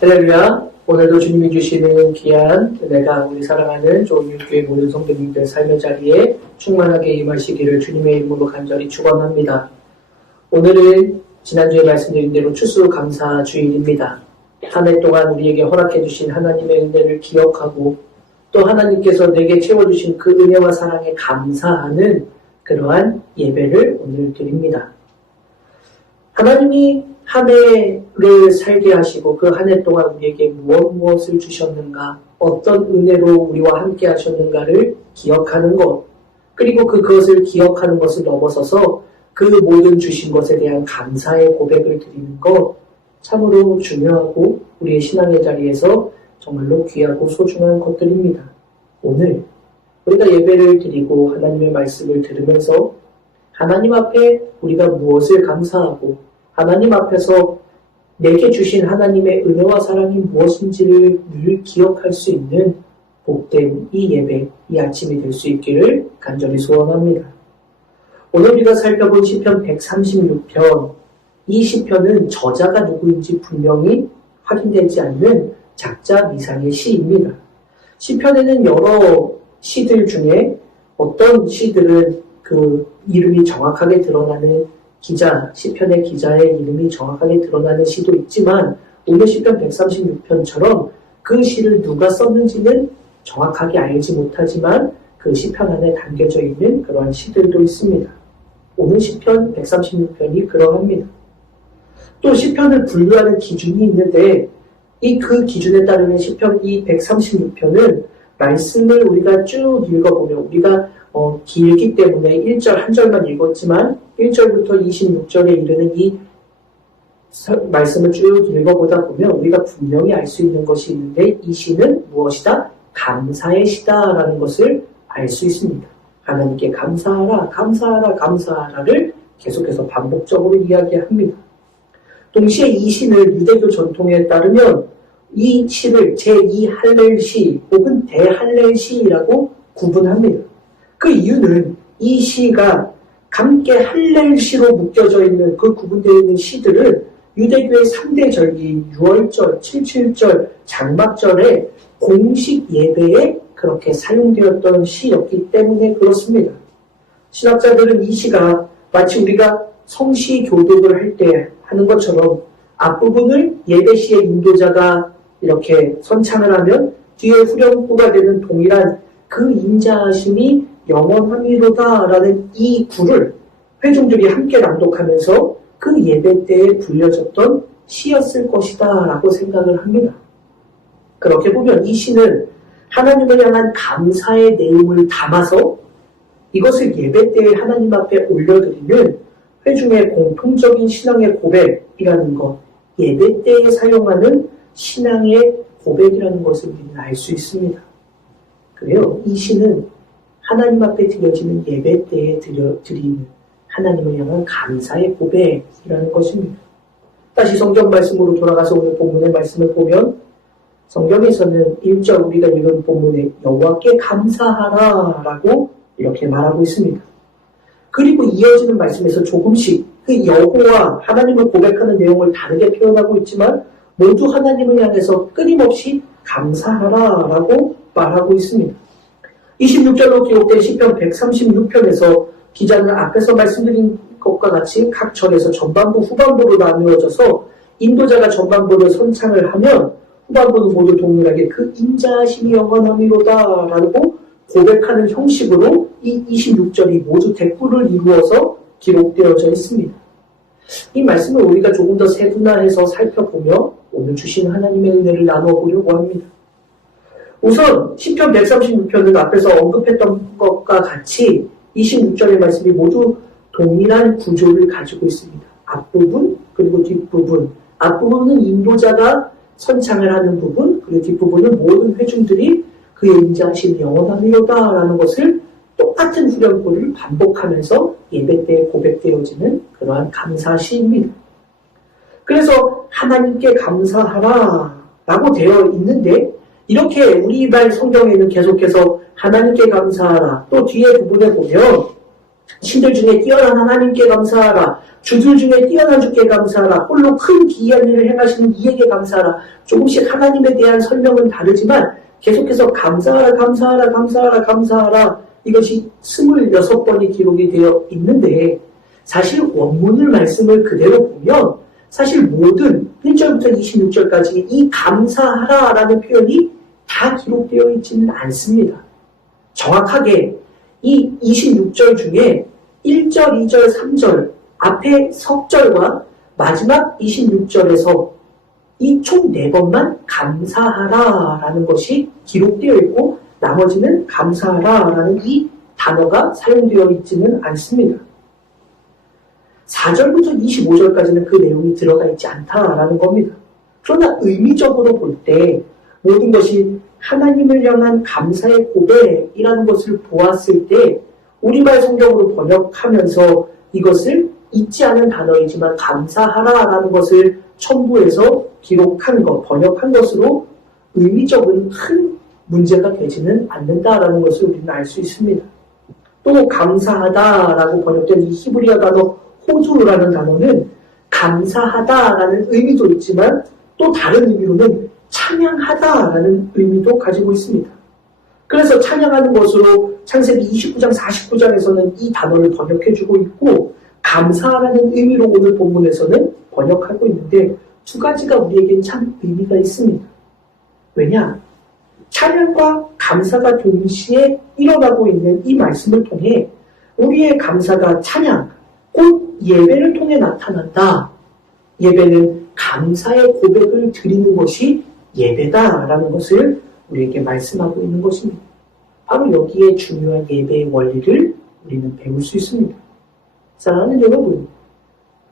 할렐루야. 오늘도 주님이 주시는 귀한 은혜가 우리 사랑하는 조은유교회 모든 성도님들 삶의 자리에 충만하게 임하시기를 주님의 이름으로 간절히 축원합니다. 오늘은 지난주에 말씀드린 대로 추수감사주일입니다. 한 해 동안 우리에게 허락해 주신 하나님의 은혜를 기억하고 또 하나님께서 내게 채워주신 그 은혜와 사랑에 감사하는 그러한 예배를 오늘 드립니다. 하나님이 한 해를 살게 하시고 그 한 해 동안 우리에게 무엇을 주셨는가, 어떤 은혜로 우리와 함께 하셨는가를 기억하는 것, 그리고 그것을 기억하는 것을 넘어서서 그 모든 주신 것에 대한 감사의 고백을 드리는 것, 참으로 중요하고 우리의 신앙의 자리에서 정말로 귀하고 소중한 것들입니다. 오늘 우리가 예배를 드리고 하나님의 말씀을 들으면서 하나님 앞에 우리가 무엇을 감사하고 하나님 앞에서 내게 주신 하나님의 은혜와 사랑이 무엇인지를 늘 기억할 수 있는 복된 이 예배, 이 아침이 될 수 있기를 간절히 소원합니다. 오늘 우리가 살펴본 시편 136편, 이 시편은 저자가 누구인지 분명히 확인되지 않는 작자 미상의 시입니다. 시편에는 여러 시들 중에 어떤 시들은 그 이름이 정확하게 드러나는 시편의 기자의 이름이 정확하게 드러나는 시도 있지만 오늘 시편 136편처럼 그 시를 누가 썼는지는 정확하게 알지 못하지만 그 시편 안에 담겨져 있는 그러한 시들도 있습니다. 오늘 시편 136편이 그러합니다. 또 시편을 분류하는 기준이 있는데 그 기준에 따르면 시편 이 136편은 말씀을 우리가 쭉 읽어보면 우리가 길기 때문에 1절 한 절만 읽었지만 1절부터 26절에 이르는 이 말씀을 쭉 읽어보다 보면 우리가 분명히 알 수 있는 것이 있는데 이 시는 무엇이다? 감사의 시다라는 것을 알 수 있습니다. 하나님께 감사하라, 감사하라, 감사하라를 계속해서 반복적으로 이야기합니다. 동시에 이 시는 유대교 전통에 따르면 이 시를 제2할렐시 혹은 대할렐시라고 구분합니다. 그 이유는 이 시가 함께 할렐시로 묶여져 있는 그 구분되어 있는 시들은 유대교의 3대 절기인 6월절, 77절, 장막절의 공식 예배에 그렇게 사용되었던 시였기 때문에 그렇습니다. 신학자들은 이 시가 마치 우리가 성시 교독을 할 때 하는 것처럼 앞부분을 예배시의 인도자가 이렇게 선창을 하면 뒤에 후렴구가 되는 동일한 그 인자하심이 영원함이로다라는 이 구를 회중들이 함께 낭독하면서 그 예배 때에 불려졌던 시였을 것이다 라고 생각을 합니다. 그렇게 보면 이 시는 하나님을 향한 감사의 내용을 담아서 이것을 예배 때에 하나님 앞에 올려드리는 회중의 공통적인 신앙의 고백이라는 것, 예배 때에 사용하는 신앙의 고백이라는 것을 우리는 알 수 있습니다. 그래요. 이 시는 하나님 앞에 드려지는 예배 때에 드리는 하나님을 향한 감사의 고백이라는 것입니다. 다시 성경 말씀으로 돌아가서 오늘 본문의 말씀을 보면 성경에서는 1절 우리가 읽은 본문에 여호와께 감사하라 라고 이렇게 말하고 있습니다. 그리고 이어지는 말씀에서 조금씩 그 여호와 하나님을 고백하는 내용을 다르게 표현하고 있지만 모두 하나님을 향해서 끊임없이 감사하라 라고 말하고 있습니다. 26절로 기록된 시편 136편에서 기자는 앞에서 말씀드린 것과 같이 각 절에서 전반부, 후반부로 나누어져서 인도자가 전반부를 선창을 하면 후반부는 모두 동일하게 그 인자하심이 영원함이로다 라고 고백하는 형식으로 이 26절이 모두 대꾸를 이루어서 기록되어져 있습니다. 이 말씀을 우리가 조금 더 세분화해서 살펴보며 오늘 주신 하나님의 은혜를 나누어 보려고 합니다. 우선 시편 136편은 앞에서 언급했던 것과 같이 26절의 말씀이 모두 동일한 구조를 가지고 있습니다. 앞부분 그리고 뒷부분. 앞부분은 인도자가 선창을 하는 부분, 그리고 뒷부분은 모든 회중들이 그의 인자하심이 영원함이로다 라는 것을 똑같은 후렴구를 반복하면서 예배 때에 고백되어지는 그러한 감사시입니다. 그래서 하나님께 감사하라 라고 되어 있는데 이렇게 우리말 성경에는 계속해서 하나님께 감사하라 또 뒤에 부분에 보면 신들 중에 뛰어난 하나님께 감사하라. 주들 중에 뛰어난 주께 감사하라. 홀로 큰 기이한 일을 행하시는 이에게 감사하라. 조금씩 하나님에 대한 설명은 다르지만 계속해서 감사하라, 감사하라, 감사하라, 감사하라. 이것이 26번이 기록이 되어 있는데 사실 원문을 말씀을 그대로 보면 사실 모든 1절부터 26절까지 이 감사하라라는 표현이 다 기록되어 있지는 않습니다. 정확하게 이 26절 중에 1절, 2절, 3절 앞에 석절과 마지막 26절에서 이 총 4번만 감사하라라는 것이 기록되어 있고 나머지는 감사하라라는 이 단어가 사용되어 있지는 않습니다. 4절부터 25절까지는 그 내용이 들어가 있지 않다라는 겁니다. 그러나 의미적으로 볼 때 모든 것이 하나님을 향한 감사의 고백이라는 것을 보았을 때 우리말 성경으로 번역하면서 이것을 잊지 않은 단어이지만 감사하라라는 것을 첨부해서 기록한 것, 번역한 것으로 의미적인 큰 문제가 되지는 않는다라는 것을 우리는 알 수 있습니다. 또 감사하다라고 번역된 이 히브리어 단어 호두라는 단어는 감사하다라는 의미도 있지만 또 다른 의미로는 찬양하다라는 의미도 가지고 있습니다. 그래서 찬양하는 것으로 창세기 29장 49장에서는 이 단어를 번역해주고 있고 감사라는 의미로 오늘 본문에서는 번역하고 있는데 두 가지가 우리에겐 참 의미가 있습니다. 왜냐? 찬양과 감사가 동시에 일어나고 있는 이 말씀을 통해 우리의 감사가 찬양, 곧 예배를 통해 나타난다. 예배는 감사의 고백을 드리는 것이 예배다라는 것을 우리에게 말씀하고 있는 것입니다. 바로 여기에 중요한 예배의 원리를 우리는 배울 수 있습니다. 사랑하는 여러분,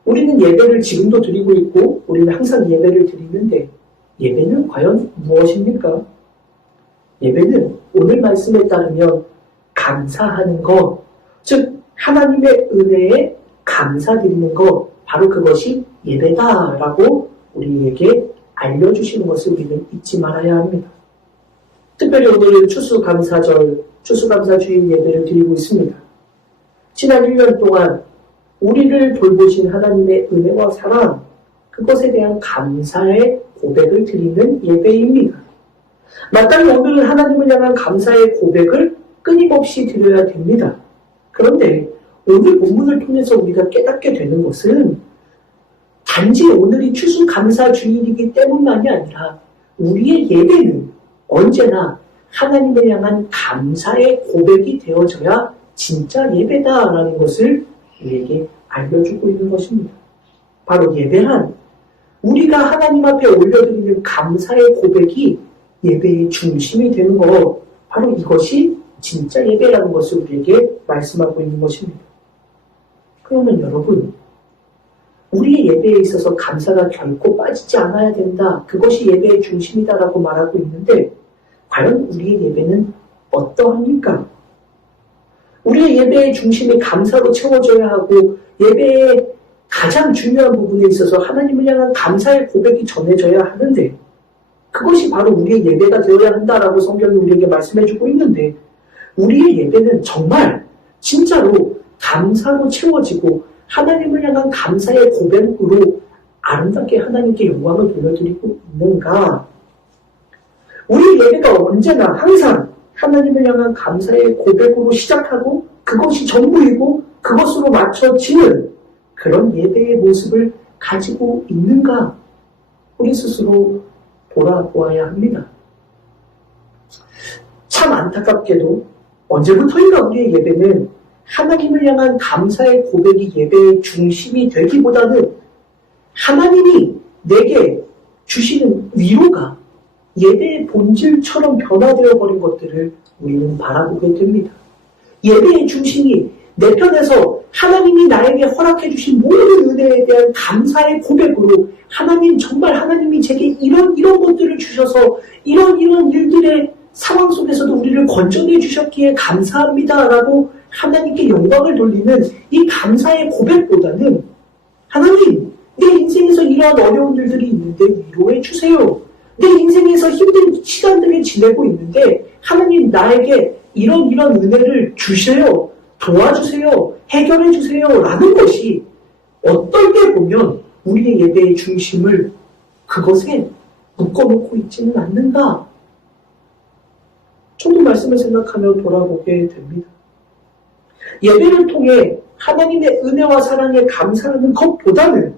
우리는 예배를 지금도 드리고 있고 우리는 항상 예배를 드리는데 예배는 과연 무엇입니까? 예배는 오늘 말씀에 따르면 감사하는 것, 즉 하나님의 은혜에 감사드리는 것, 바로 그것이 예배다라고 우리에게 알려주시는 것을 우리는 잊지 말아야 합니다. 특별히 오늘은 추수감사절, 추수감사주일 예배를 드리고 있습니다. 지난 1년 동안 우리를 돌보신 하나님의 은혜와 사랑, 그것에 대한 감사의 고백을 드리는 예배입니다. 마땅히 오늘은 하나님을 향한 감사의 고백을 끊임없이 드려야 됩니다. 그런데 오늘 본문을 통해서 우리가 깨닫게 되는 것은 단지 오늘이 추수감사주일이기 때문만이 아니라 우리의 예배는 언제나 하나님을 향한 감사의 고백이 되어져야 진짜 예배다라는 것을 우리에게 알려주고 있는 것입니다. 바로 예배란 우리가 하나님 앞에 올려드리는 감사의 고백이 예배의 중심이 되는 것, 바로 이것이 진짜 예배라는 것을 우리에게 말씀하고 있는 것입니다. 그러면 여러분, 우리의 예배에 있어서 감사가 결코 빠지지 않아야 된다. 그것이 예배의 중심이다라고 말하고 있는데 과연 우리의 예배는 어떠합니까? 우리의 예배의 중심이 감사로 채워져야 하고 예배의 가장 중요한 부분에 있어서 하나님을 향한 감사의 고백이 전해져야 하는데 그것이 바로 우리의 예배가 되어야 한다라고 성경이 우리에게 말씀해주고 있는데 우리의 예배는 정말 진짜로 감사로 채워지고 하나님을 향한 감사의 고백으로 아름답게 하나님께 영광을 돌려드리고 있는가? 우리의 예배가 언제나 항상 하나님을 향한 감사의 고백으로 시작하고 그것이 전부이고 그것으로 맞춰지는 그런 예배의 모습을 가지고 있는가? 우리 스스로 돌아보아야 합니다. 참 안타깝게도 언제부터인가 우리의 예배는 하나님을 향한 감사의 고백이 예배의 중심이 되기보다는 하나님이 내게 주시는 위로가 예배의 본질처럼 변화되어 버린 것들을 우리는 바라보게 됩니다. 예배의 중심이 내 편에서 하나님이 나에게 허락해 주신 모든 은혜에 대한 감사의 고백으로 하나님 정말 하나님이 제게 이런 것들을 주셔서 이런 일들의 상황 속에서도 우리를 건져내 주셨기에 감사합니다라고 하나님께 영광을 돌리는 이 감사의 고백보다는 하나님 내 인생에서 이러한 어려운 일들이 있는데 위로해 주세요. 내 인생에서 힘든 시간들을 지내고 있는데 하나님 나에게 이런 은혜를 주세요. 도와주세요, 해결해주세요 라는 것이 어떨 때 보면 우리의 예배의 중심을 그것에 묶어놓고 있지는 않는가? 저도 말씀을 생각하며 돌아보게 됩니다. 예배를 통해 하나님의 은혜와 사랑에 감사하는 것보다는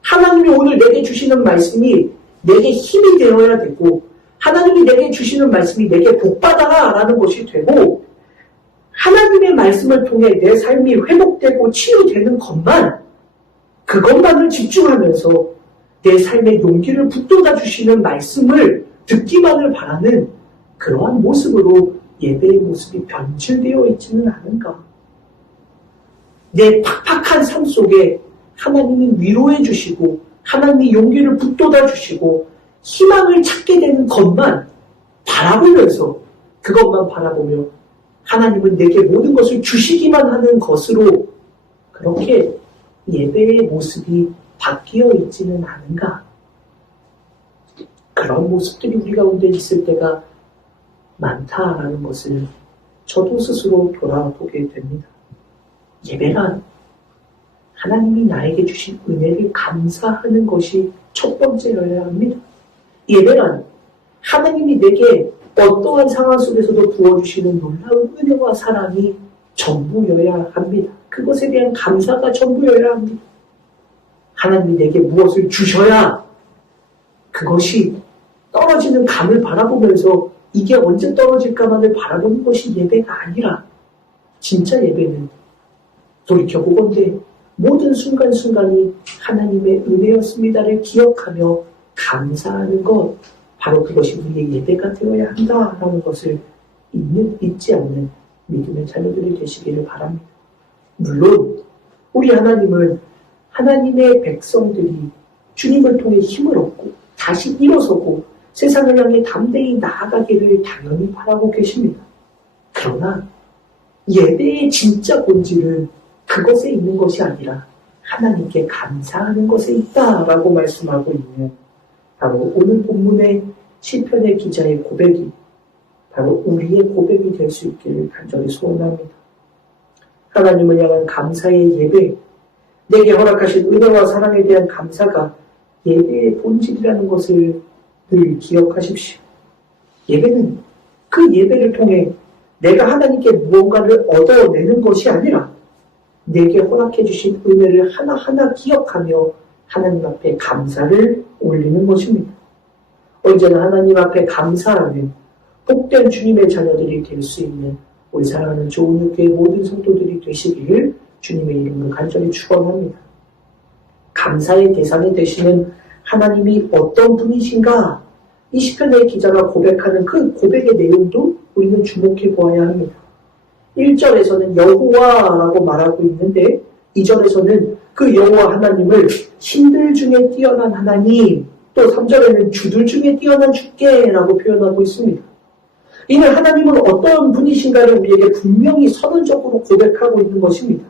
하나님이 오늘 내게 주시는 말씀이 내게 힘이 되어야 되고 하나님이 내게 주시는 말씀이 내게 복받아라 라는 것이 되고 하나님의 말씀을 통해 내 삶이 회복되고 치유되는 것만 그것만을 집중하면서 내 삶의 용기를 북돋아 주시는 말씀을 듣기만을 바라는 그러한 모습으로 예배의 모습이 변질되어 있지는 않은가. 내 팍팍한 삶 속에 하나님이 위로해 주시고 하나님이 용기를 북돋아 주시고 희망을 찾게 되는 것만 바라보면서 그것만 바라보며 하나님은 내게 모든 것을 주시기만 하는 것으로 그렇게 예배의 모습이 바뀌어 있지는 않은가. 그런 모습들이 우리 가운데 있을 때가 많다라는 것을 저도 스스로 돌아보게 됩니다. 예배란 하나님이 나에게 주신 은혜를 감사하는 것이 첫 번째여야 합니다. 예배란 하나님이 내게 어떠한 상황 속에서도 부어주시는 놀라운 은혜와 사랑이 전부여야 합니다. 그것에 대한 감사가 전부여야 합니다. 하나님이 내게 무엇을 주셔야 그것이 떨어지는 감을 바라보면서 이게 언제 떨어질까만을 바라보는 것이 예배가 아니라 진짜 예배는 돌이켜보건대 모든 순간순간이 하나님의 은혜였습니다를 기억하며 감사하는 것, 바로 그것이 우리의 예배가 되어야 한다라는 것을 잊지 않는 믿음의 자녀들이 되시기를 바랍니다. 물론 우리 하나님은 하나님의 백성들이 주님을 통해 힘을 얻고 다시 일어서고 세상을 향해 담대히 나아가기를 당연히 바라고 계십니다. 그러나 예배의 진짜 본질은 그것에 있는 것이 아니라 하나님께 감사하는 것에 있다라고 말씀하고 있는 바로 오늘 본문의 시편의 기자의 고백이 바로 우리의 고백이 될 수 있기를 간절히 소원합니다. 하나님을 향한 감사의 예배, 내게 허락하신 은혜와 사랑에 대한 감사가 예배의 본질이라는 것을 늘 기억하십시오. 예배는 그 예배를 통해 내가 하나님께 무언가를 얻어내는 것이 아니라 내게 허락해 주신 은혜를 하나하나 기억하며 하나님 앞에 감사를 올리는 것입니다. 언제나 하나님 앞에 감사하는 복된 주님의 자녀들이 될 수 있는 우리 사랑하는 조은육교의 모든 성도들이 되시기를 주님의 이름으로 간절히 축원합니다. 감사의 대상이 되시는 하나님이 어떤 분이신가? 이 시편의 기자가 고백하는 그 고백의 내용도 우리는 주목해 보아야 합니다. 1절에서는 여호와라고 말하고 있는데 2절에서는 그 여호와 하나님을 신들 중에 뛰어난 하나님, 또 3절에는 주들 중에 뛰어난 주께라고 표현하고 있습니다. 이는 하나님은 어떤 분이신가를 우리에게 분명히 선언적으로 고백하고 있는 것입니다.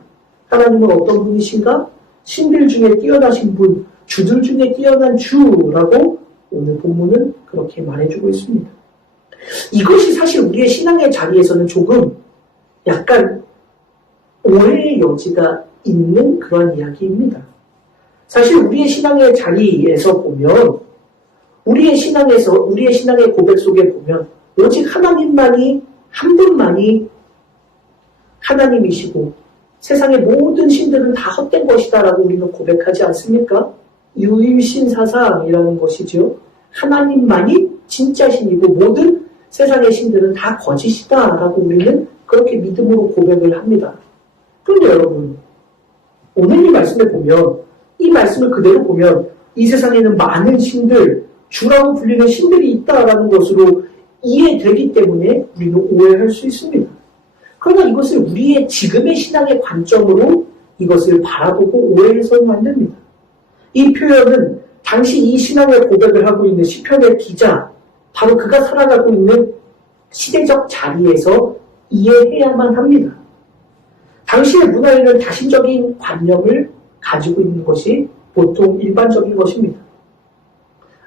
하나님은 어떤 분이신가? 신들 중에 뛰어나신 분, 주들 중에 뛰어난 주라고 오늘 본문은 그렇게 말해주고 있습니다. 이것이 사실 우리의 신앙의 자리에서는 조금 약간 오해의 여지가 있는 그런 이야기입니다. 사실 우리의 신앙의 자리에서 보면 우리의 신앙의 고백 속에 보면 오직 하나님만이 한 분만이 하나님이시고 세상의 모든 신들은 다 헛된 것이다 라고 우리는 고백하지 않습니까? 유일신사상이라는 것이죠. 하나님만이 진짜 신이고 모든 세상의 신들은 다 거짓이다 라고 우리는 그렇게 믿음으로 고백을 합니다. 그런데 여러분, 오늘 이 말씀을 보면, 이 말씀을 그대로 보면 이 세상에는 많은 신들, 주라고 불리는 신들이 있다라는 것으로 이해되기 때문에 우리는 오해할 수 있습니다. 그러나 이것을 우리의 지금의 신앙의 관점으로 이것을 바라보고 오해해서는 안 됩니다. 이 표현은 당시 이 신앙의 고백을 하고 있는 시편의 기자, 바로 그가 살아가고 있는 시대적 자리에서 이해해야만 합니다. 당시의 문화에는 다신적인 관념을 가지고 있는 것이 보통 일반적인 것입니다.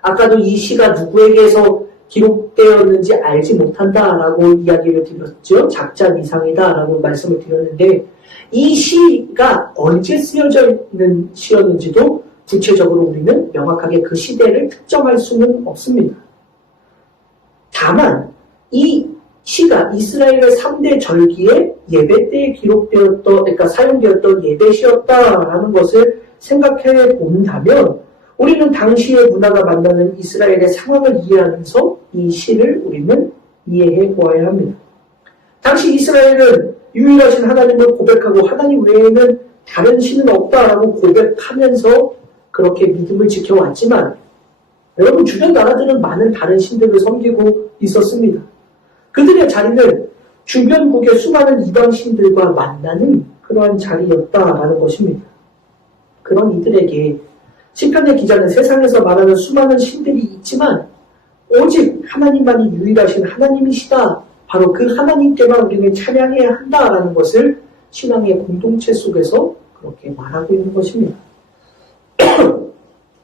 아까도 이 시가 누구에게서 기록되었는지 알지 못한다라고 이야기를 드렸죠. 작자 미상이다라고 말씀을 드렸는데 이 시가 언제 쓰여져 있는 시였는지도 구체적으로 우리는 명확하게 그 시대를 특정할 수는 없습니다. 다만 이 시가 이스라엘의 3대 절기의 예배 때에 그러니까 사용되었던 예배시였다라는 것을 생각해 본다면 우리는 당시의 문화가 만나는 이스라엘의 상황을 이해하면서 이 시를 우리는 이해해 보아야 합니다. 당시 이스라엘은 유일하신 하나님을 고백하고 하나님 외에는 다른 신은 없다라고 고백하면서 그렇게 믿음을 지켜왔지만 여러분 주변 나라들은 많은 다른 신들을 섬기고 있었습니다. 그들의 자리는 주변국의 수많은 이방 신들과 만나는 그러한 자리였다라는 것입니다. 그런 이들에게 시편의 기자는 세상에서 말하는 수많은 신들이 있지만 오직 하나님만이 유일하신 하나님이시다. 바로 그 하나님께만 우리는 찬양해야 한다라는 것을 신앙의 공동체 속에서 그렇게 말하고 있는 것입니다.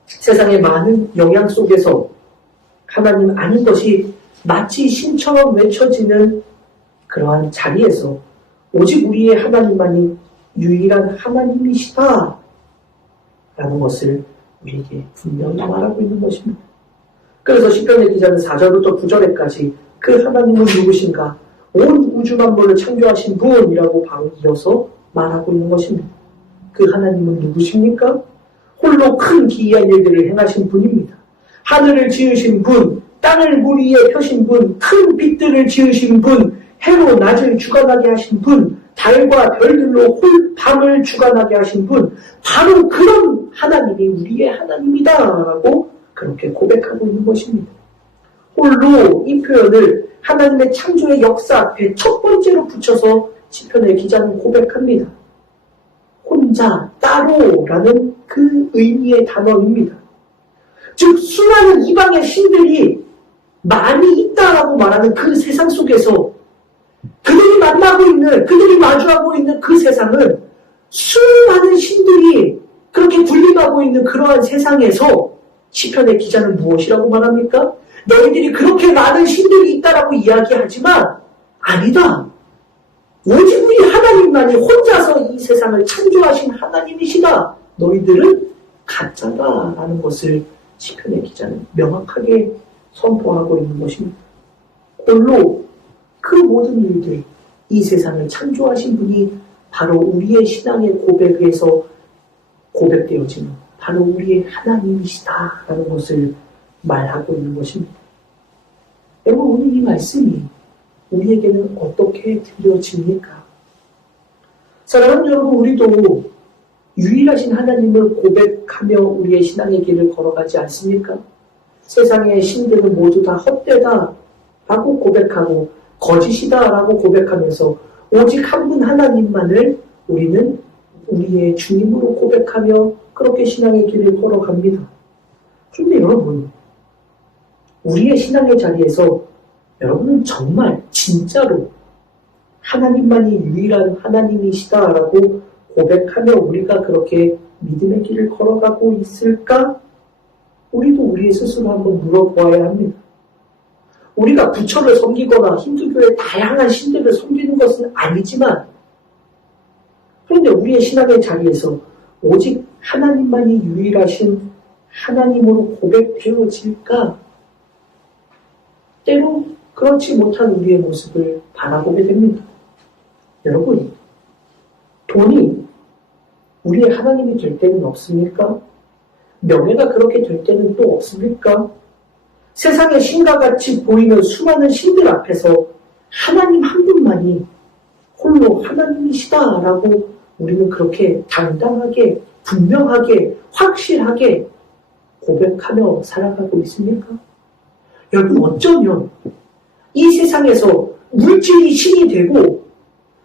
세상의 많은 영향 속에서 하나님 아닌 것이 마치 신처럼 외쳐지는 그러한 자리에서 오직 우리의 하나님만이 유일한 하나님이시다 라는 것을 우리에게 분명히 말하고 있는 것입니다. 그래서 시편의 기자는 4절부터 9절에까지 그 하나님은 누구신가? 온 우주 만물을 창조하신 분이라고 바로 이어서 말하고 있는 것입니다. 그 하나님은 누구십니까? 홀로 큰 기이한 일들을 행하신 분입니다. 하늘을 지으신 분, 땅을 물 위에 펴신 분, 큰 빛들을 지으신 분, 해로 낮을 주관하게 하신 분, 달과 별들로 밤을 주관하게 하신 분, 바로 그런 하나님이 우리의 하나님이다라고 그렇게 고백하고 있는 것입니다. 홀로 이 표현을 하나님의 창조의 역사 앞에 첫 번째로 붙여서 시편의 기자는 고백합니다. 혼자, 따로라는 그 의미의 단어입니다. 즉 수많은 이방의 신들이 많이 있다라고 말하는 그 세상 속에서 그들이 만나고 있는, 그들이 마주하고 있는 그 세상은 수많은 신들이 그렇게 군림하고 있는 그러한 세상에서 시편의 기자는 무엇이라고 말합니까? 너희들이 그렇게 많은 신들이 있다라고 이야기하지만 아니다. 오직 우리 하나님만이 혼자서 이 세상을 창조하신 하나님이시다. 너희들은 가짜다라는 것을 시편의 기자는 명확하게 선포하고 있는 것입니다. 홀로 그 모든 일들, 이 세상을 창조하신 분이 바로 우리의 신앙의 고백에서 고백되어지는 바로 우리의 하나님이시다라는 것을 말하고 있는 것입니다. 여러분 오늘 이 말씀이 우리에게는 어떻게 들려집니까? 사랑하는 여러분, 우리도 유일하신 하나님을 고백하며 우리의 신앙의 길을 걸어가지 않습니까? 세상의 신들은 모두 다 헛되다라고 고백하고 거짓이다라고 고백하면서 오직 한 분 하나님만을 우리는 우리의 주님으로 고백하며 그렇게 신앙의 길을 걸어갑니다. 그런데 여러분, 우리의 신앙의 자리에서 여러분은 정말 진짜로 하나님만이 유일한 하나님이시다라고 고백하며 우리가 그렇게 믿음의 길을 걸어가고 있을까? 우리도 우리 스스로 한번 물어보아야 합니다. 우리가 부처를 섬기거나 힌두교의 다양한 신들을 섬기는 것은 아니지만 그런데 우리의 신앙의 자리에서 오직 하나님만이 유일하신 하나님으로 고백되어질까? 때로 그렇지 못한 우리의 모습을 바라보게 됩니다. 여러분, 돈이 우리의 하나님이 될 때는 없습니까? 명예가 그렇게 될 때는 또 없습니까? 세상의 신과 같이 보이는 수많은 신들 앞에서 하나님 한 분만이 홀로 하나님이시다라고 우리는 그렇게 당당하게, 분명하게, 확실하게 고백하며 살아가고 있습니까? 여러분, 어쩌면 이 세상에서 물질이 신이 되고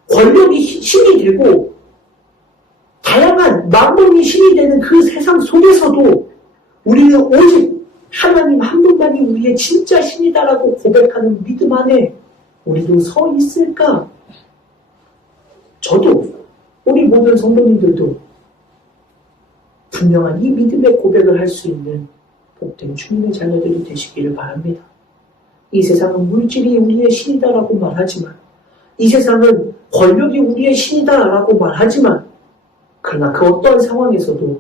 권력이 신이 되고 다양한 만물이 신이 되는 그 세상 속에서도 우리는 오직 하나님 한 분만이 우리의 진짜 신이다라고 고백하는 믿음 안에 우리도 서 있을까? 저도 우리 모든 성도님들도 분명한 이 믿음의 고백을 할 수 있는 복된 주님의 자녀들이 되시기를 바랍니다. 이 세상은 물질이 우리의 신이다라고 말하지만, 이 세상은 권력이 우리의 신이다라고 말하지만, 그러나 그 어떠한 상황에서도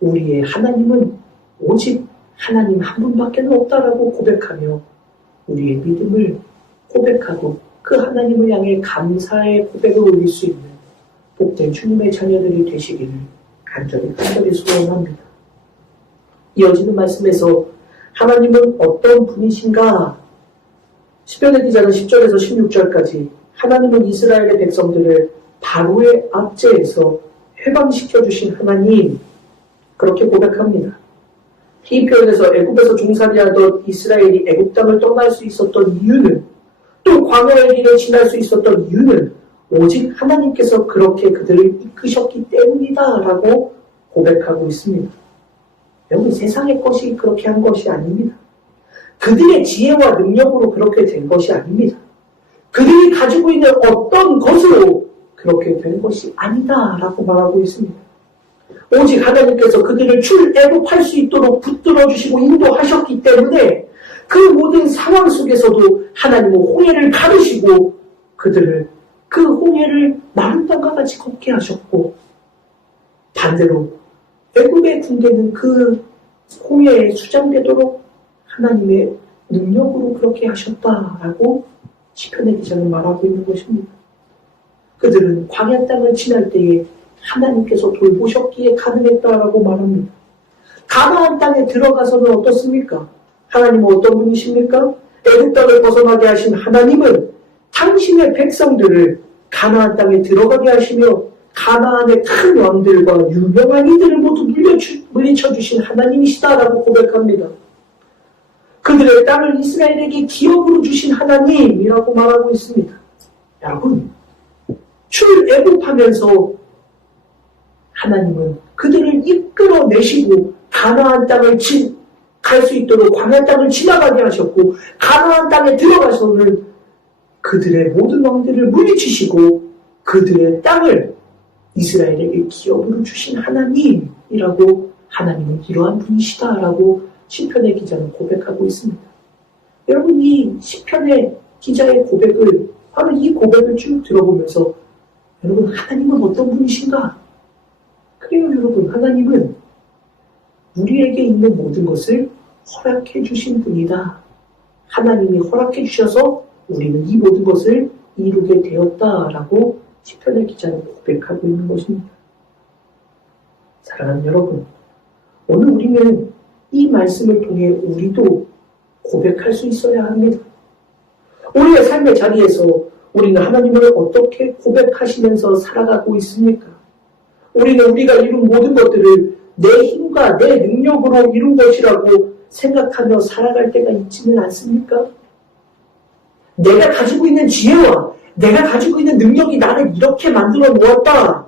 우리의 하나님은 오직 하나님 한 분밖에 없다라고 고백하며 우리의 믿음을 고백하고 그 하나님을 향해 감사의 고백을 올릴 수 있는 복된 주님의 자녀들이 되시기를 간절히 소원합니다. 이어지는 말씀에서 하나님은 어떤 분이신가? 시편의 기자는 10절에서 16절까지 하나님은 이스라엘의 백성들을 바로의 압제에서 해방시켜 주신 하나님, 그렇게 고백합니다. 이 표현에서 애굽에서 종살이하던 이스라엘이 애굽 땅을 떠날 수 있었던 이유는, 또 광야의 길을 지날 수 있었던 이유는 오직 하나님께서 그렇게 그들을 이끄셨기 때문이다 라고 고백하고 있습니다. 여러분, 세상의 것이 그렇게 한 것이 아닙니다. 그들의 지혜와 능력으로 그렇게 된 것이 아닙니다. 그들이 가지고 있는 어떤 것으로 그렇게 된 것이 아니다 라고 말하고 있습니다. 오직 하나님께서 그들을 출애굽할 수 있도록 붙들어 주시고 인도하셨기 때문에 그 모든 상황 속에서도 하나님은 홍해를 가르시고 그들을 그 홍해를 마른 땅과 같이 걷게 하셨고, 반대로 애굽의 군대는 그 홍해에 수장되도록 하나님의 능력으로 그렇게 하셨다라고 시편의 기자는 말하고 있는 것입니다. 그들은 광야 땅을 지날 때에 하나님께서 돌보셨기에 가능했다라고 말합니다. 가나안 땅에 들어가서는 어떻습니까? 하나님은 어떤 분이십니까? 애굽 땅을 벗어나게 하신 하나님은 당신의 백성들을 가나안 땅에 들어가게 하시며 가나안의 큰 왕들과 유명한 이들을 모두 물리쳐 주신 하나님이시다라고 고백합니다. 그들의 땅을 이스라엘에게 기업으로 주신 하나님이라고 말하고 있습니다. 여러분, 출애굽하면서 하나님은 그들을 이끌어내시고 가나안 땅을 갈 수 있도록 광야 땅을 지나가게 하셨고, 가나안 땅에 들어가서는 그들의 모든 왕들을 물리치시고 그들의 땅을 이스라엘에게 기업으로 주신 하나님이라고, 하나님은 이러한 분이시다라고 시편의 기자는 고백하고 있습니다. 여러분, 이 시편의 기자의 고백을, 바로 이 고백을 쭉 들어보면서 여러분, 하나님은 어떤 분이신가? 그래요, 여러분, 하나님은 우리에게 있는 모든 것을 허락해 주신 분이다. 하나님이 허락해 주셔서 우리는 이 모든 것을 이루게 되었다라고 시편의 기자는 고백하고 있는 것입니다. 사랑하는 여러분, 오늘 우리는 이 말씀을 통해 우리도 고백할 수 있어야 합니다. 우리의 삶의 자리에서 우리는 하나님을 어떻게 고백하시면서 살아가고 있습니까? 우리는 우리가 이룬 모든 것들을 내 힘과 내 능력으로 이룬 것이라고 생각하며 살아갈 때가 있지는 않습니까? 내가 가지고 있는 지혜와 내가 가지고 있는 능력이 나를 이렇게 만들어 놓았다.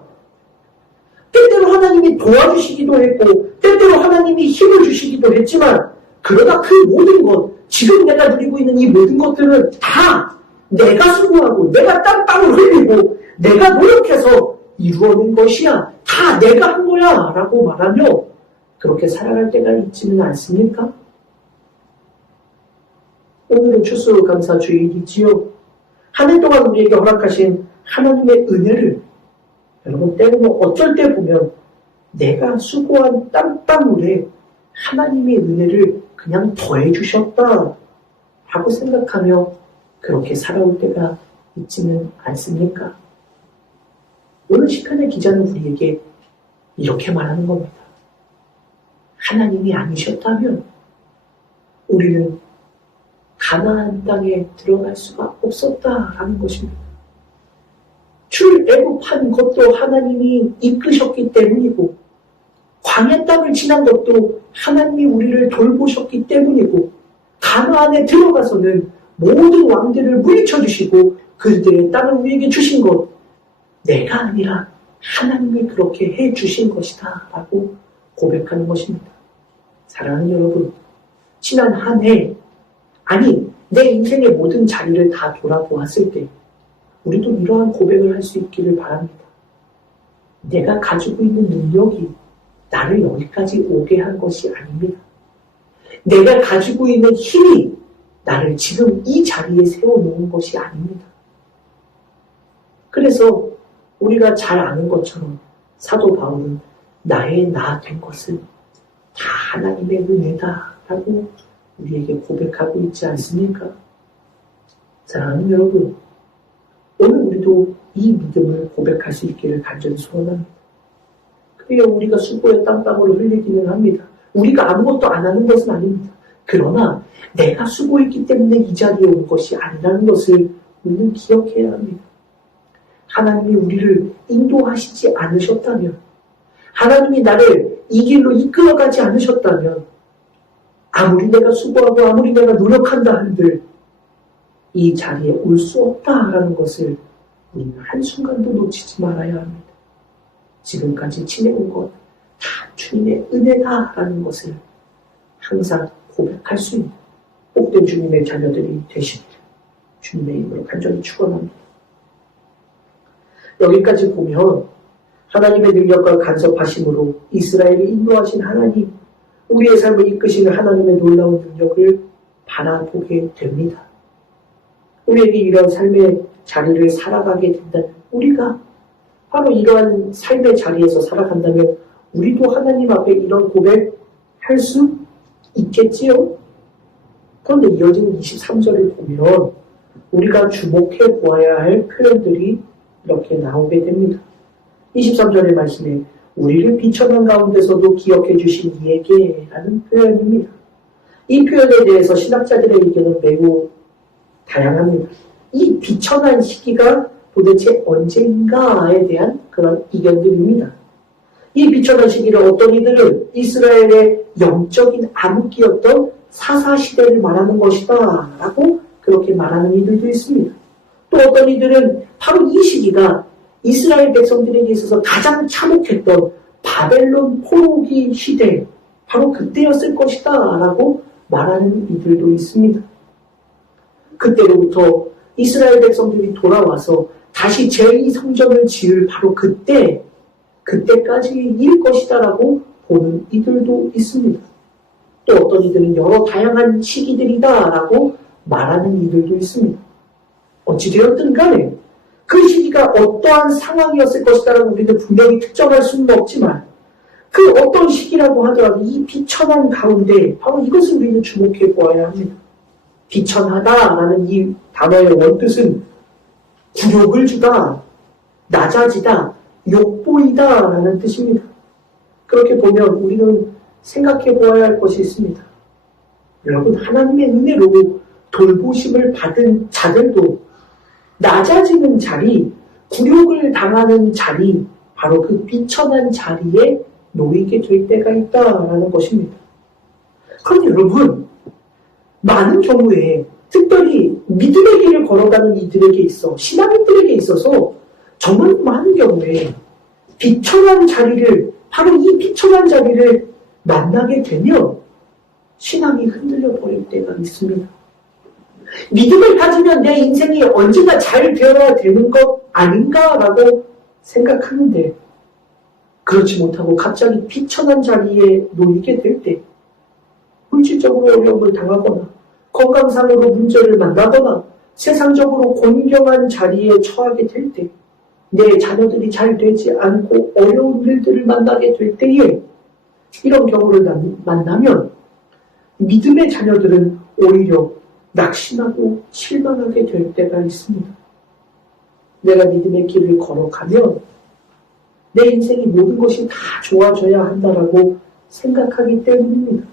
때때로 하나님이 도와주시기도 했고 때때로 하나님이 힘을 주시기도 했지만, 그러나 그 모든 것, 지금 내가 누리고 있는 이 모든 것들은 다 내가 수고하고 내가 땀방울 흘리고 내가 노력해서 이루어낸 것이야. 다 내가 한 거야 라고 말하며 그렇게 살아갈 때가 있지는 않습니까? 오늘은 추수감사 주일이지요. 한 해 동안 우리에게 허락하신 하나님의 은혜를 여러분, 때로는 어쩔 때 보면 내가 수고한 땀방울에 하나님의 은혜를 그냥 더해주셨다 라고 생각하며 그렇게 살아올 때가 있지는 않습니까? 오늘 시편의 기자는 우리에게 이렇게 말하는 겁니다. 하나님이 아니셨다면 우리는 가나안 땅에 들어갈 수가 없었다라는 것입니다. 출애굽한 것도 하나님이 이끄셨기 때문이고, 광야 땅을 지난 것도 하나님이 우리를 돌보셨기 때문이고, 가나안에 들어가서는 모든 왕들을 물리쳐 주시고 그들의 땅을 우리에게 주신 것, 내가 아니라 하나님이 그렇게 해 주신 것이다 라고 고백하는 것입니다. 사랑하는 여러분, 지난 한 해, 아니 내 인생의 모든 자리를 다 돌아보았을 때 우리도 이러한 고백을 할 수 있기를 바랍니다. 내가 가지고 있는 능력이 나를 여기까지 오게 한 것이 아닙니다. 내가 가지고 있는 힘이 나를 지금 이 자리에 세워놓은 것이 아닙니다. 그래서 우리가 잘 아는 것처럼 사도 바울은 나의 나 된 것은 다 하나님의 은혜다라고 우리에게 고백하고 있지 않습니까? 사랑하는 여러분, 오늘 우리도 이 믿음을 고백할 수 있기를 간절히 소원합니다. 그래야 우리가 수고의 땀방울을 흘리기는 합니다. 우리가 아무것도 안 하는 것은 아닙니다. 그러나 내가 수고했기 때문에 이 자리에 온 것이 아니라는 것을 우리는 기억해야 합니다. 하나님이 우리를 인도하시지 않으셨다면, 하나님이 나를 이 길로 이끌어가지 않으셨다면, 아무리 내가 수고하고 아무리 내가 노력한다 한들 이 자리에 올 수 없다라는 것을 우리는 한순간도 놓치지 말아야 합니다. 지금까지 지내온 것 다 주님의 은혜다라는 것을 항상 고백할 수 있는 복된 주님의 자녀들이 되시기를 주님의 이름으로 간절히 축원합니다. 여기까지 보면 하나님의 능력과 간섭하심으로 이스라엘을 인도하신 하나님, 우리의 삶을 이끄시는 하나님의 놀라운 능력을 바라보게 됩니다. 우리에게 이런 삶의 자리를 살아가게 된다면, 우리가 바로 이러한 삶의 자리에서 살아간다면 우리도 하나님 앞에 이런 고백할 수 있겠지요? 그런데 이어지는 23절을 보면 우리가 주목해 보아야 할 표현들이 이렇게 나오게 됩니다. 23절의 말씀에 우리를 비천한 가운데서도 기억해 주신 이에게 라는 표현입니다. 이 표현에 대해서 신학자들의 의견은 매우 다양합니다. 이 비천한 시기가 도대체 언제인가에 대한 그런 의견들입니다. 이 비천한 시기를 어떤 이들은 이스라엘의 영적인 암흑기였던 사사시대를 말하는 것이다 라고 그렇게 말하는 이들도 있습니다. 또 어떤 이들은 바로 이 시기가 이스라엘 백성들에게 있어서 가장 참혹했던 바벨론 포로기 시대, 바로 그때였을 것이다 라고 말하는 이들도 있습니다. 그때로부터 이스라엘 백성들이 돌아와서 다시 제2성전을 지을 바로 그때까지일 것이다 라고 보는 이들도 있습니다. 또 어떤 이들은 여러 다양한 시기들이다 라고 말하는 이들도 있습니다. 어찌되었든 간에 그 시기가 어떠한 상황이었을 것이다라고 우리는 분명히 특정할 수는 없지만 그 어떤 시기라고 하더라도 이 비천한 가운데 바로 이것을 우리는 주목해 보아야 합니다. 비천하다라는 이 단어의 원뜻은 굴욕을 주다, 낮아지다, 욕보이다 라는 뜻입니다. 그렇게 보면 우리는 생각해 보아야 할 것이 있습니다. 여러분, 하나님의 은혜로 돌보심을 받은 자들도 낮아지는 자리, 굴욕을 당하는 자리, 바로 그 비천한 자리에 놓이게 될 때가 있다라는 것입니다. 그런데 여러분, 많은 경우에 특별히 믿음의 길을 걸어가는 이들에게 있어, 신앙인들에게 있어서 정말 많은 경우에 비천한 자리를, 바로 이 비천한 자리를 만나게 되면 신앙이 흔들려 버릴 때가 있습니다. 믿음을 가지면 내 인생이 언젠가 잘 되어야 되는 것 아닌가라고 생각하는데 그렇지 못하고 갑자기 비천한 자리에 놓이게 될 때, 물질적으로 어려움을 당하거나 건강상으로 문제를 만나거나 세상적으로 곤경한 자리에 처하게 될 때, 내 자녀들이 잘 되지 않고 어려운 일들을 만나게 될 때에 이런 경우를 만나면 믿음의 자녀들은 오히려 낙심하고 실망하게 될 때가 있습니다. 내가 믿음의 길을 걸어가면 내 인생이 모든 것이 다 좋아져야 한다라고 생각하기 때문입니다.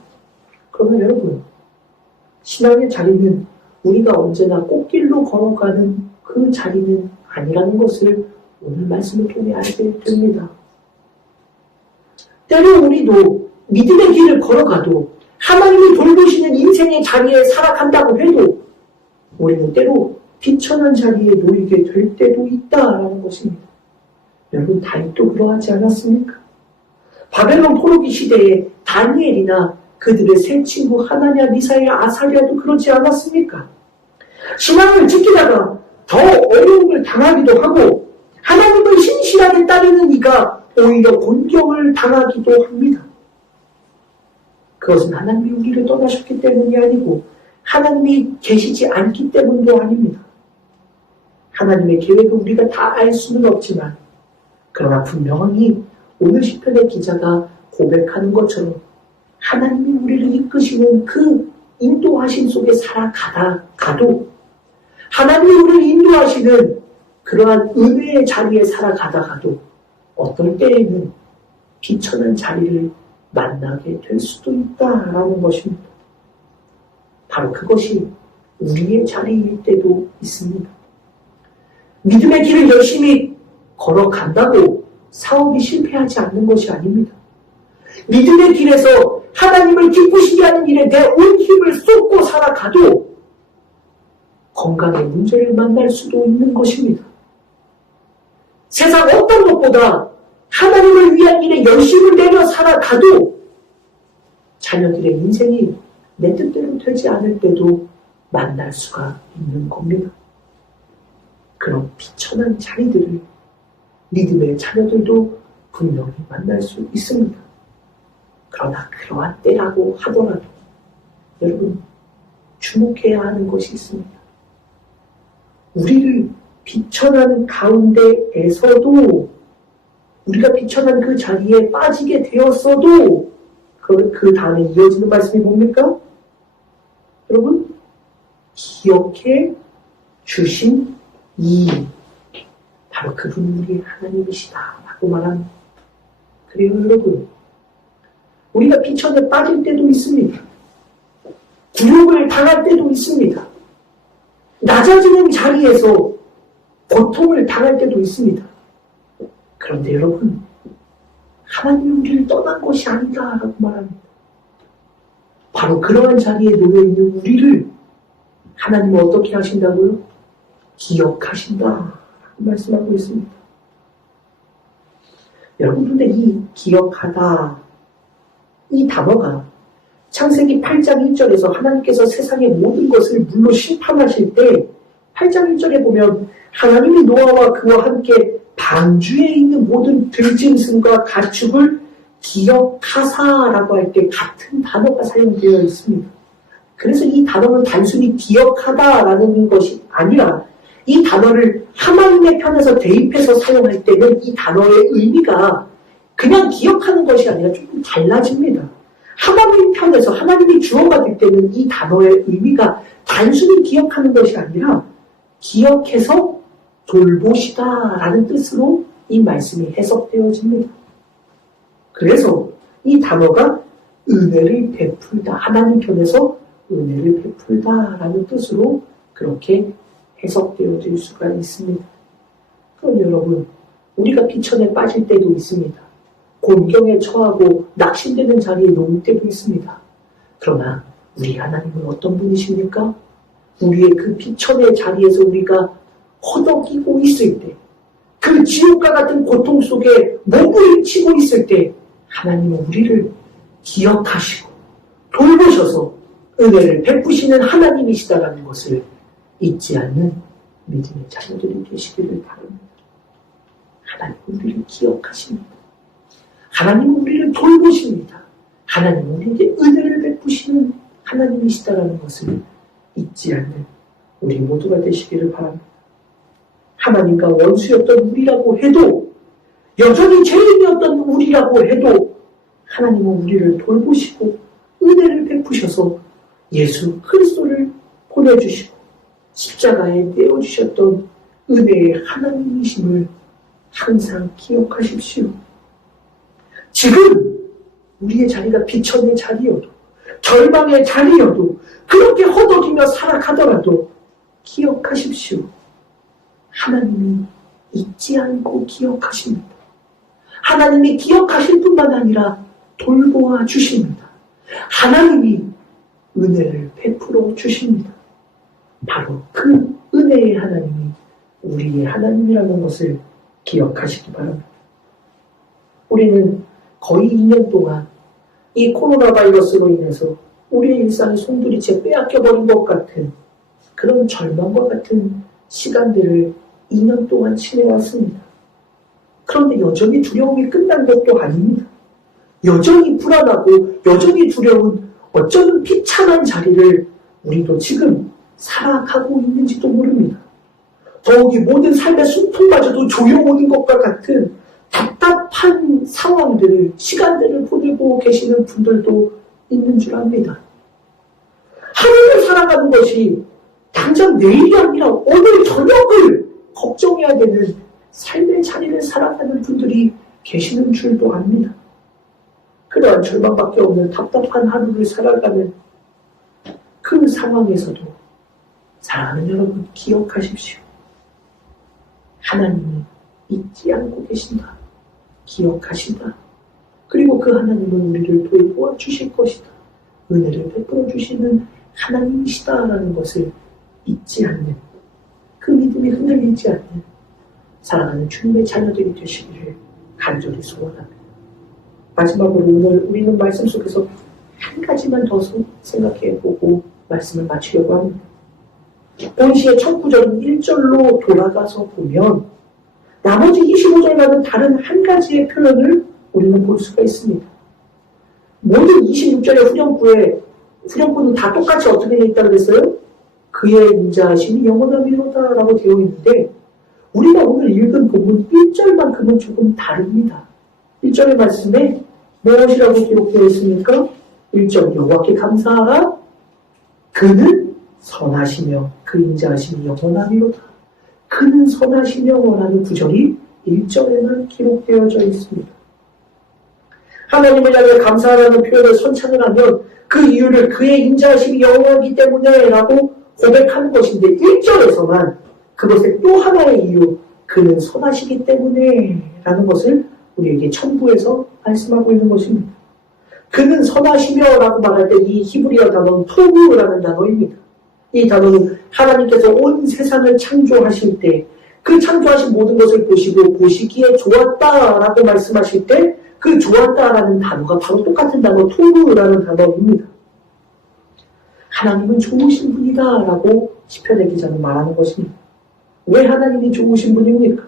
그러나 여러분, 신앙의 자리는 우리가 언제나 꽃길로 걸어가는 그 자리는 아니라는 것을 오늘 말씀을 통해 알게 됩니다. 때로 우리도 믿음의 길을 걸어가도 하나님이 돌보시는 인생의 자리에 살아간다고 해도 우리는 때로 비천한 자리에 놓이게 될 때도 있다라는 것입니다. 여러분, 다윗도 그러하지 않았습니까? 바벨론 포로기 시대에 다니엘이나 그들의 세 친구 하나냐, 미사엘, 아사랴도 그러지 않았습니까? 신앙을 지키다가 더 어려움을 당하기도 하고 하나님을 신실하게 따르는 이가 오히려 곤경을 당하기도 합니다. 그것은 하나님이 우리를 떠나셨기 때문이 아니고 하나님이 계시지 않기 때문도 아닙니다. 하나님의 계획을 우리가 다 알 수는 없지만 그러나 분명히 오늘 시편의 기자가 고백하는 것처럼 하나님이 우리를 이끄시는 그 인도하심 속에 살아가도 하나님이 우리를 인도하시는 그러한 은혜의 자리에 살아가다가도 어떨 때에는 비천한 자리를 만나게 될 수도 있다라는 것입니다. 바로 그것이 우리의 자리일 때도 있습니다. 믿음의 길을 열심히 걸어간다고 사업이 실패하지 않는 것이 아닙니다. 믿음의 길에서 하나님을 기쁘시게 하는 일에 내 온 힘을 쏟고 살아가도 건강의 문제를 만날 수도 있는 것입니다. 세상 어떤 것보다 하나님을 위한 일에 열심을 내며 살아가도 자녀들의 인생이 내 뜻대로 되지 않을 때도 만날 수가 있는 겁니다. 그런 비천한 자리들을 믿음의 자녀들도 분명히 만날 수 있습니다. 그러나 그러한 때라고 하더라도 여러분 주목해야 하는 것이 있습니다. 우리를 비천한 가운데에서도 우리가 비천한 그 자리에 빠지게 되었어도 그 다음에 이어지는 말씀이 뭡니까? 여러분 기억해 주신 이 바로 그분이 우리 하나님이시다 라고 말합니다. 그래요 여러분 우리가 비천에 빠질 때도 있습니다. 굴욕을 당할 때도 있습니다. 낮아지는 자리에서 고통을 당할 때도 있습니다. 그런데 여러분 하나님이 우리를 떠난 것이 아니다라고 말합니다. 바로 그러한 자리에 놓여있는 우리를 하나님은 어떻게 하신다고요? 기억하신다라고 말씀하고 있습니다. 여러분 근데 이 기억하다 이 단어가 창세기 8장 1절에서 하나님께서 세상의 모든 것을 물로 심판하실 때 8장 1절에 보면 하나님이 노아와 그와 함께 방주에 있는 모든 들짐승과 가축을 기억하사라고 할 때 같은 단어가 사용되어 있습니다. 그래서 이 단어는 단순히 기억하다라는 것이 아니라 이 단어를 하나님의 편에서 대입해서 사용할 때는 이 단어의 의미가 그냥 기억하는 것이 아니라 조금 달라집니다. 하나님 편에서 하나님이 주어받을 때는 이 단어의 의미가 단순히 기억하는 것이 아니라 기억해서 돌보시다라는 뜻으로 이 말씀이 해석되어집니다. 그래서 이 단어가 은혜를 베풀다, 하나님 편에서 은혜를 베풀다라는 뜻으로 그렇게 해석되어질 수가 있습니다. 그럼 여러분, 우리가 비천에 빠질 때도 있습니다. 곤경에 처하고 낙심되는 자리에 놓을 때도 있습니다. 그러나 우리 하나님은 어떤 분이십니까? 우리의 그 비천의 자리에서 우리가 허덕이고 있을 때, 그 지옥과 같은 고통 속에 몸부림치고 있을 때 하나님은 우리를 기억하시고 돌보셔서 은혜를 베푸시는 하나님이시다라는 것을 잊지 않는 믿음의 자녀들이 되시기를 바랍니다. 하나님은 우리를 기억하십니다. 하나님은 우리를 돌보십니다. 하나님은 우리에게 은혜를 베푸시는 하나님이시다라는 것을 잊지 않는 우리 모두가 되시기를 바랍니다. 하나님과 원수였던 우리라고 해도 여전히 죄인이었던 우리라고 해도 하나님은 우리를 돌보시고 은혜를 베푸셔서 예수 그리스도를 보내주시고 십자가에 내어주셨던 은혜의 하나님이심을 항상 기억하십시오. 지금 우리의 자리가 비천의 자리여도 절망의 자리여도 그렇게 허덕이며 살아가더라도 기억하십시오. 하나님이 잊지 않고 기억하십니다. 하나님이 기억하실 뿐만 아니라 돌보아 주십니다. 하나님이 은혜를 베풀어 주십니다. 바로 그 은혜의 하나님이 우리의 하나님이라는 것을 기억하시기 바랍니다. 우리는 거의 2년 동안 이 코로나 바이러스로 인해서 우리의 일상이 송두리째 빼앗겨버린 것 같은 그런 절망과 같은 시간들을 2년 동안 지내왔습니다. 그런데 여전히 두려움이 끝난 것도 아닙니다. 여전히 불안하고 여전히 두려운 어쩌면 비참한 자리를 우리도 지금 살아가고 있는지도 모릅니다. 더욱이 모든 삶의 숨통마저도 조여오는 것과 같은 답답한 상황들을, 시간들을 보내고 계시는 분들도 있는 줄 압니다. 하루를 살아가는 것이 당장 내일이 아니라 오늘 저녁을 걱정해야 되는 삶의 자리를 살아가는 분들이 계시는 줄도 압니다. 그러한 절망밖에 없는 답답한 하루를 살아가는 그 상황에서도 사랑하는 여러분, 기억하십시오. 하나님이 잊지 않고 계신다. 기억하신다. 그리고 그 하나님은 우리를 돌보아 주실 것이다. 은혜를 베풀어 주시는 하나님이시다라는 것을 잊지 않는, 그 믿음이 흔들리지 않는 사랑하는 주님의 자녀들이 되시기를 간절히 소원합니다. 마지막으로 오늘 우리는 말씀 속에서 한 가지만 더 생각해보고 말씀을 마치려고 합니다. 본시의 첫 구절인 1절로 돌아가서 보면 나머지 25절과는 다른 한 가지의 표현을 우리는 볼 수가 있습니다. 모든 26절의 후렴구는 다 똑같이 어떻게 되어 있다고 그랬어요? 그의 인자하심이 영원하미로다 라고 되어 있는데 우리가 오늘 읽은 본문 1절만큼은 조금 다릅니다. 1절의 말씀에 무엇이라고 기록되어 있습니까? 1절 여호와께 감사하라. 그는 선하시며 그 인자하심이 영원하미로다. 그는 선하시며 라는 구절이 1절에만 기록되어져 있습니다. 하나님을 향해 감사하라는 표현을 선창을 하면 그 이유를 그의 인자하심이 영원하기 때문에 라고 고백하는 것인데 1절에서만 그것의 또 하나의 이유, 그는 선하시기 때문에 라는 것을 우리에게 첨부해서 말씀하고 있는 것입니다. 그는 선하시며 라고 말할 때 이 히브리어 단어는 토브라는 단어입니다. 이 단어는 하나님께서 온 세상을 창조하실 때 그 창조하신 모든 것을 보시기에 좋았다라고 말씀하실 때 그 좋았다라는 단어가 바로 똑같은 단어 토브라는 단어입니다. 하나님은 좋으신 분이다라고 시편의 기자는 말하는 것입니다. 왜 하나님이 좋으신 분입니까?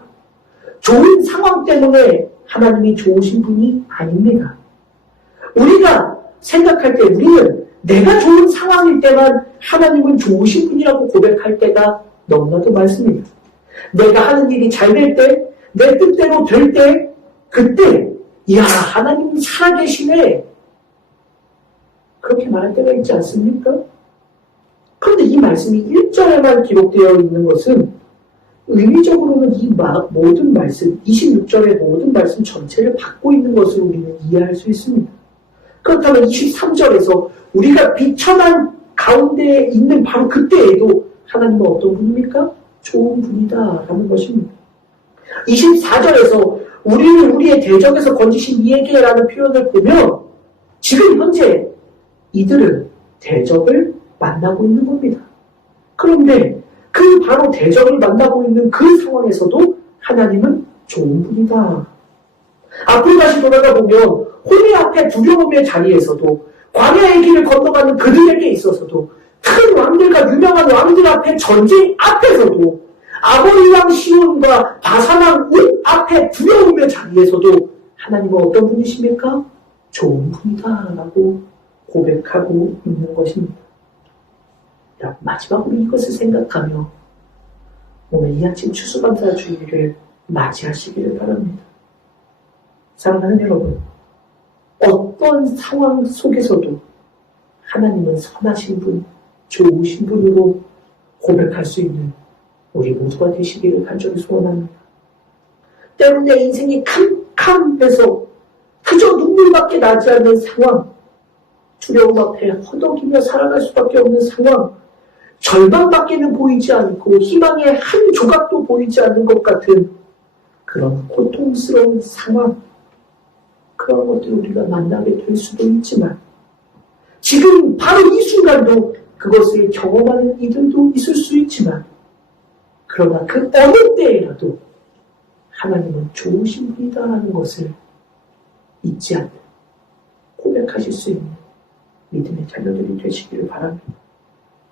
좋은 상황 때문에 하나님이 좋으신 분이 아닙니다. 우리가 생각할 때 우리는 내가 좋은 상황일 때만 하나님은 좋으신 분이라고 고백할 때가 너무나도 많습니다. 내가 하는 일이 잘 될 때, 내 뜻대로 될 때, 그때 이야 하나님은 살아계시네 그렇게 말할 때가 있지 않습니까? 그런데 이 말씀이 1절에만 기록되어 있는 것은 의미적으로는 이 모든 말씀, 26절의 모든 말씀 전체를 받고 있는 것을 우리는 이해할 수 있습니다. 그렇다면 23절에서 우리가 비천한 가운데에 있는 바로 그때에도 하나님은 어떤 분입니까? 좋은 분이다 라는 것입니다. 24절에서 우리를 우리의 대적에서 건지신 이에게 라는 표현을 보면 지금 현재 이들은 대적을 만나고 있는 겁니다. 그런데 그 바로 대적을 만나고 있는 그 상황에서도 하나님은 좋은 분이다. 앞으로 다시 돌아가 보면 호리 앞에 두려움의 자리에서도 광야의 길을 건너가는 그들에게 있어서도 큰 왕들과 유명한 왕들 앞에 전쟁 앞에서도 아모리 왕 시온과 바산 왕 옥 앞에 두려움의 자리에서도 하나님은 어떤 분이십니까? 좋은 분이다 라고 고백하고 있는 것입니다. 마지막으로 이것을 생각하며 오늘 이 아침 추수감사 주일을 맞이하시기를 바랍니다. 사랑하는 여러분, 어떤 상황 속에서도 하나님은 선하신 분, 좋으신 분으로 고백할 수 있는 우리 모두가 되시기를 간절히 소원합니다. 때로 내 인생이 캄캄해서 그저 눈물밖에 나지 않는 상황, 두려움 앞에 허덕이며 살아갈 수밖에 없는 상황, 절망밖에는 보이지 않고 희망의 한 조각도 보이지 않는 것 같은 그런 고통스러운 상황, 그런 것들을 우리가 만나게 될 수도 있지만 지금 바로 이 순간도 그것을 경험하는 이들도 있을 수 있지만 그러나 그 어느 때에라도 하나님은 좋으신 분이다라는 것을 잊지 않는 고백하실 수 있는 믿음의 자녀들이 되시기를 바랍니다.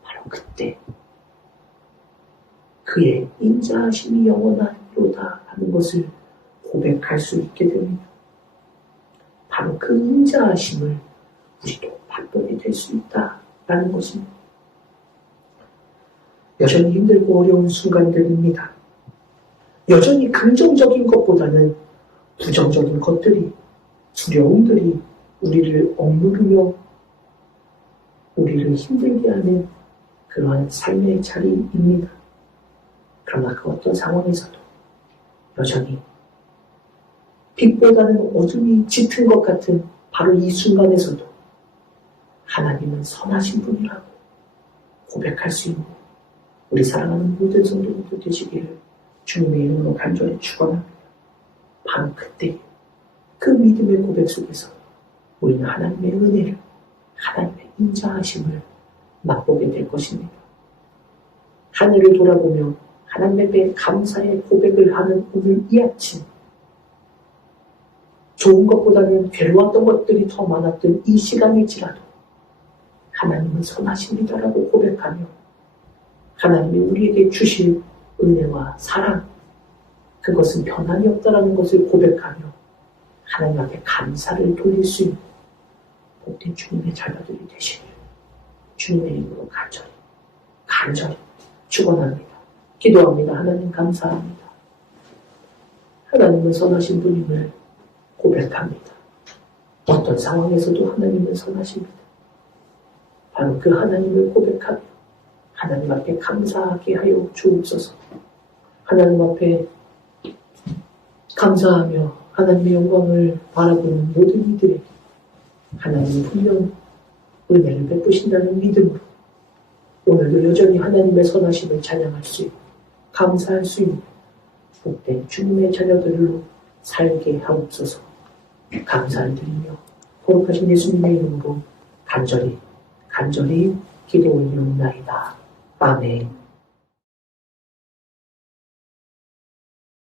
바로 그때 그의 인자하심이 영원하리로다 하는 것을 고백할 수 있게 됩니다. 바로 그 인자하심을 우리도 받게 될 수 있다라는 것입니다. 여전히 힘들고 어려운 순간들입니다. 여전히 긍정적인 것보다는 부정적인 것들이, 두려움들이 우리를 억누르며 우리를 힘들게 하는 그러한 삶의 자리입니다. 그러나 그 어떤 상황에서도 여전히 빛보다는 어둠이 짙은 것 같은 바로 이 순간에서도 하나님은 선하신 분이라고 고백할 수 있는 우리 사랑하는 모든 성도님들 되시기를 주님의 이름으로 간절히 축원합니다. 바로 그때 그 믿음의 고백 속에서 우리는 하나님의 은혜를, 하나님의 인자하심을 맛보게 될 것입니다. 하늘을 돌아보며 하나님께 감사의 고백을 하는 오늘 이 아침, 좋은 것보다는 괴로웠던 것들이 더 많았던 이 시간일지라도 하나님은 선하십니다라고 고백하며 하나님이 우리에게 주실 은혜와 사랑, 그것은 변함이 없다라는 것을 고백하며 하나님 앞에 감사를 돌릴 수 있는 복된 주님의 자녀들이 되시길 주님의 이름으로 간절히 축원합니다. 기도합니다. 하나님 감사합니다. 하나님은 선하신 분임을 고백합니다. 어떤 상황에서도 하나님은 선하십니다. 바로 그 하나님을 고백하며 하나님 앞에 감사하게 하여 주옵소서. 하나님 앞에 감사하며 하나님의 영광을 바라보는 모든 이들에게 하나님은 분명 은혜를 베푸신다는 믿음으로 오늘도 여전히 하나님의 선하심을 찬양할 수 있고 감사할 수 있는 복된 주님의 자녀들로 살게 하옵소서. 감사를 드리며 거룩하신 예수님의 이름으로 간절히 기도 올리옵나이다. 아멘.